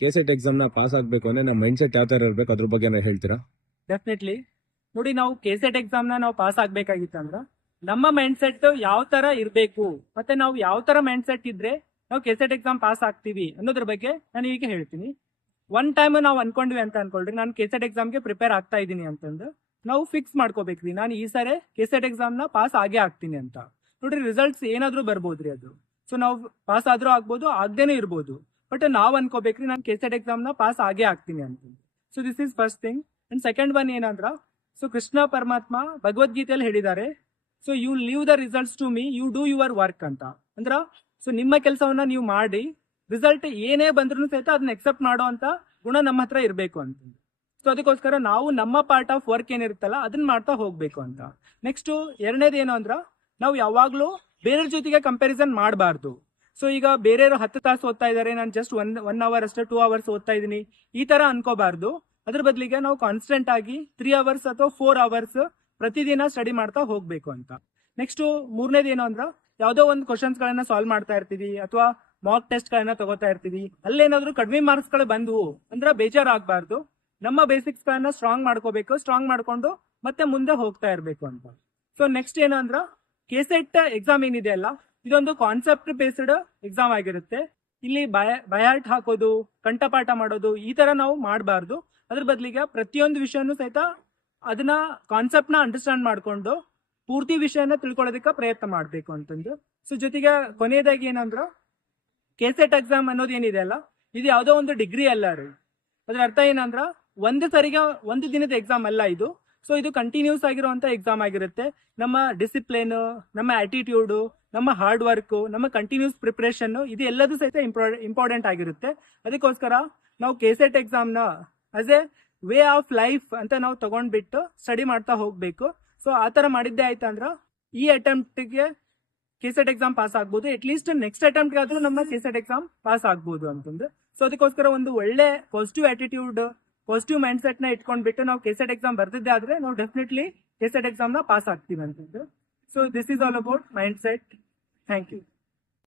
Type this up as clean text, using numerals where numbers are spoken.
KSET exam ನ pass ಆಗ್ಬೇಕು ಅಂದ್ರೆ ನಮ್ಮ ಮೈಂಡ್ ಸೆಟ್ ಯಾವ ತರ ಇರ್ಬೇಕು ಅದ್ರ ಬಗ್ಗೆ ಹೇಳ್ತೀರಾ? ಡೆಫಿನೆಟ್ಲಿ. ನೋಡಿ, ನಾವು ಕೆಸೆಟ್ ಎಕ್ಸಾಮ್ ನಾವು ಪಾಸ್ ಆಗ್ಬೇಕಾಗಿತ್ತಂದ್ರ ನಮ್ಮ ಮೈಂಡ್ ಸೆಟ್ ಯಾವ ತರ ಇರಬೇಕು, ಮತ್ತೆ ನಾವು ಯಾವ ತರ ಮೈಂಡ್ ಸೆಟ್ ಇದ್ರೆ ನಾವು ಕೆಸೆಟ್ ಎಕ್ಸಾಮ್ ಪಾಸ್ ಆಗ್ತೀವಿ ಅನ್ನೋದ್ರ ಬಗ್ಗೆ ನಾನು ಈಗ ಹೇಳ್ತೀನಿ. ಒನ್ ಟೈಮ್ ನಾವು ಅನ್ಕೊಂಡ್ವಿ ಅಂತ ಅನ್ಕೊಳ್ರಿ, ನಾನು ಕೆಸೆಟ್ ಎಕ್ಸಾಮ್ಗೆ ಪ್ರಿಪೇರ್ ಆಗ್ತಾ ಇದ್ದೀನಿ ಅಂತಂದು ನಾವು ಫಿಕ್ಸ್ ಮಾಡ್ಕೋಬೇಕ್ರಿ, ನಾನು ಈ ಸಾರಿ ಕೆಸೆಟ್ ಎಕ್ಸಾಮ್ ನ ಪಾಸ್ ಆಗೇ ಆಗ್ತೀನಿ ಅಂತ. ನೋಡ್ರಿ, ರಿಸಲ್ಟ್ಸ್ ಏನಾದ್ರೂ ಬರ್ಬೋದ್ರಿ ಅದು. ಸೊ ನಾವು ಪಾಸ್ ಆದ್ರೂ ಆಗ್ಬೋದು, ಆಗದೇನೂ ಇರ್ಬೋದು. ಬಟ್ ನಾವ್ ಅನ್ಕೋಬೇಕ್ರಿ, ನಾನು ಕೆಸೆಟ್ ಎಕ್ಸಾಮ್ ನ ಪಾಸ್ ಆಗೇ ಆಗ್ತೀನಿ ಅಂತ. So this is first thing. And second one ಏನಂದ್ರ, ಸೊ ಕೃಷ್ಣ ಪರಮಾತ್ಮ ಭಗವದ್ಗೀತೆಯಲ್ಲಿ ಹೇಳಿದ್ದಾರೆ, so you leave the results to me, you do your work ಅಂತ. ಅಂದ್ರ ಸೊ ನಿಮ್ಮ ಕೆಲಸವನ್ನ ನೀವು ಮಾಡಿ, ರಿಸಲ್ಟ್ ಏನೇ ಬಂದ್ರು ಸಹಿತ ಅದನ್ನ ಎಕ್ಸೆಪ್ಟ್ ಮಾಡೋ ಅಂತ ಗುಣ ನಮ್ಮ ಹತ್ರ ಇರಬೇಕು ಅಂತ. ಸೊ ಅದಕ್ಕೋಸ್ಕರ ನಾವು ನಮ್ಮ ಪಾರ್ಟ್ ಆಫ್ ವರ್ಕ್ ಏನಿರುತ್ತಲ್ಲ ಅದನ್ನ ಮಾಡ್ತಾ ಹೋಗ್ಬೇಕು ಅಂತ. ನೆಕ್ಸ್ಟ್ ಎರಡನೇದು ಏನು ಅಂದ್ರ, ನಾವು ಯಾವಾಗ್ಲೂ ಬೇರೆಯವ್ರ ಜೊತೆಗೆ ಕಂಪ್ಯಾರಿಸನ್ ಮಾಡಬಾರ್ದು. ಸೊ ಈಗ ಬೇರೆಯವರು 10 ತಾಸು ಓದ್ತಾ ಇದಾರೆ, ನಾನು ಜಸ್ಟ್ ಒನ್ ಅವರ್ ಅಷ್ಟೇ 2 ಅವರ್ಸ್ ಓದ್ತಾ ಇದೀನಿ, ಈ ತರ ಅನ್ಕೋಬಾರ್ದು. ಅದ್ರ ಬದಲಿಗೆ ನಾವು ಕಾನ್ಸ್ಟೆಂಟ್ ಆಗಿ 3 ಅವರ್ಸ್ ಅಥವಾ 4 ಅವರ್ಸ್ ಪ್ರತಿದಿನ ಸ್ಟಡಿ ಮಾಡ್ತಾ ಹೋಗ್ಬೇಕು ಅಂತ. ನೆಕ್ಸ್ಟ್ ಮೂರನೇದು ಏನು ಅಂದ್ರ, ಯಾವ್ದೋ ಒಂದು ಕ್ವಶನ್ಸ್ ಗಳನ್ನ ಸಾಲ್ವ್ ಮಾಡ್ತಾ ಇರ್ತೀವಿ ಅಥವಾ ಮಾಕ್ ಟೆಸ್ಟ್ ಗಳನ್ನ ತಗೋತಾ ಇರ್ತೀವಿ, ಅಲ್ಲೇನಾದ್ರೂ ಕಡಿಮೆ ಮಾರ್ಕ್ಸ್ ಗಳು ಬಂದ್ವು ಅಂದ್ರೆ ಬೇಜಾರಾಗಬಾರ್ದು. ನಮ್ಮ ಬೇಸಿಕ್ಸ್ ಗಳನ್ನ ಸ್ಟ್ರಾಂಗ್ ಮಾಡ್ಕೋಬೇಕು, ಸ್ಟ್ರಾಂಗ್ ಮಾಡ್ಕೊಂಡು ಮತ್ತೆ ಮುಂದೆ ಹೋಗ್ತಾ ಇರ್ಬೇಕು ಅಂತ. ಸೊ ನೆಕ್ಸ್ಟ್ ಏನು ಅಂದ್ರ, ಕೆಸೆಟ್ ಎಕ್ಸಾಮ್ ಏನಿದೆ ಅಲ್ಲ, ಇದೊಂದು ಕಾನ್ಸೆಪ್ಟ್ ಬೇಸ್ಡ್ ಎಕ್ಸಾಮ್ ಆಗಿರುತ್ತೆ. ಇಲ್ಲಿ ಬಯಾಟ್ ಹಾಕೋದು, ಕಂಠಪಾಠ ಮಾಡೋದು ಈ ತರ ನಾವು ಮಾಡಬಾರ್ದು. ಅದ್ರ ಬದಲಿಗೆ ಪ್ರತಿಯೊಂದು ವಿಷಯನೂ ಸಹಿತ ಅದನ್ನ ಕಾನ್ಸೆಪ್ಟ್ ನ ಅಂಡರ್ಸ್ಟ್ಯಾಂಡ್ ಮಾಡ್ಕೊಂಡು ಪೂರ್ತಿ ವಿಷಯನ ತಿಳ್ಕೊಳ್ಳೋದಕ್ಕೆ ಪ್ರಯತ್ನ ಮಾಡ್ಬೇಕು ಅಂತಂದು. ಸೊ ಜೊತೆಗೆ ಕೊನೆಯದಾಗಿ ಏನಂದ್ರ, ಕೆಸೆಟ್ ಎಕ್ಸಾಮ್ ಅನ್ನೋದು ಏನಿದೆ ಅಲ್ಲ, ಇದು ಯಾವ್ದೋ ಒಂದು ಡಿಗ್ರಿ ಅಲ್ಲ ರೀ. ಅದ್ರ ಅರ್ಥ ಏನಂದ್ರ, ಒಂದು ದಿನದ ಎಕ್ಸಾಮ್ ಅಲ್ಲ ಇದು. ಸೊ ಇದು ಕಂಟಿನ್ಯೂಸ್ ಆಗಿರುವಂತ ಎಕ್ಸಾಮ್ ಆಗಿರುತ್ತೆ. ನಮ್ಮ ಡಿಸಿಪ್ಲಿನ್, ನಮ್ಮ ಆಟಿಟ್ಯೂಡ್, ನಮ್ಮ ಹಾರ್ಡ್ ವರ್ಕ್, ನಮ್ಮ ಕಂಟಿನ್ಯೂಸ್ ಪ್ರಿಪರೇಷನ್, ಇದು ಎಲ್ಲದೂ ಸಹಿತ ಇಂಪಾರ್ಟೆಂಟ್ ಆಗಿರುತ್ತೆ. ಅದಕ್ಕೋಸ್ಕರ ನಾವು ಕೆಸೆಟ್ ಎಕ್ಸಾಮ್ ನ as A way of life ಅಂತ ನಾವು ತಗೊಂಡ್ಬಿಟ್ಟು ಸ್ಟಡಿ ಮಾಡ್ತಾ ಹೋಗ್ಬೇಕು. ಸೊ ಆ ತರ ಮಾಡಿದ್ದೆ ಆಯ್ತಂದ್ರ ಈ ಅಟೆಂಪ್ಟ್ಗೆ ಕೆಸೆಟ್ ಎಕ್ಸಾಮ್ ಪಾಸ್ ಆಗ್ಬೋದು, ಅಟ್ ಲೀಸ್ಟ್ ನೆಕ್ಸ್ಟ್ ಅಟೆಂಪ್ಟ್ ಆದ್ರೂ ನಮ್ಮ ಕೆಸೆಟ್ ಎಕ್ಸಾಮ್ ಪಾಸ್ ಆಗ್ಬೋದು ಅಂತಂದು. ಸೊ ಅದಕ್ಕೋಸ್ಕರ ಒಂದು ಒಳ್ಳೆ positive attitude, positive mind set ನ ಇಟ್ಕೊಂಡ್ಬಿಟ್ಟು ನಾವು ಕೆಸೆಟ್ ಎಕ್ಸಾಮ್ ಬರ್ತಿದ್ದೆ ಆದ್ರೆ ನಾವು ಡೆಫಿನೆಟ್ಲಿ ಕೆಸೆಟ್ ಎಕ್ಸಾಮ್ ನ ಪಾಸ್ ಆಗ್ತೀವಿ ಅಂತಂದು. So this is all about mind set. Thank you.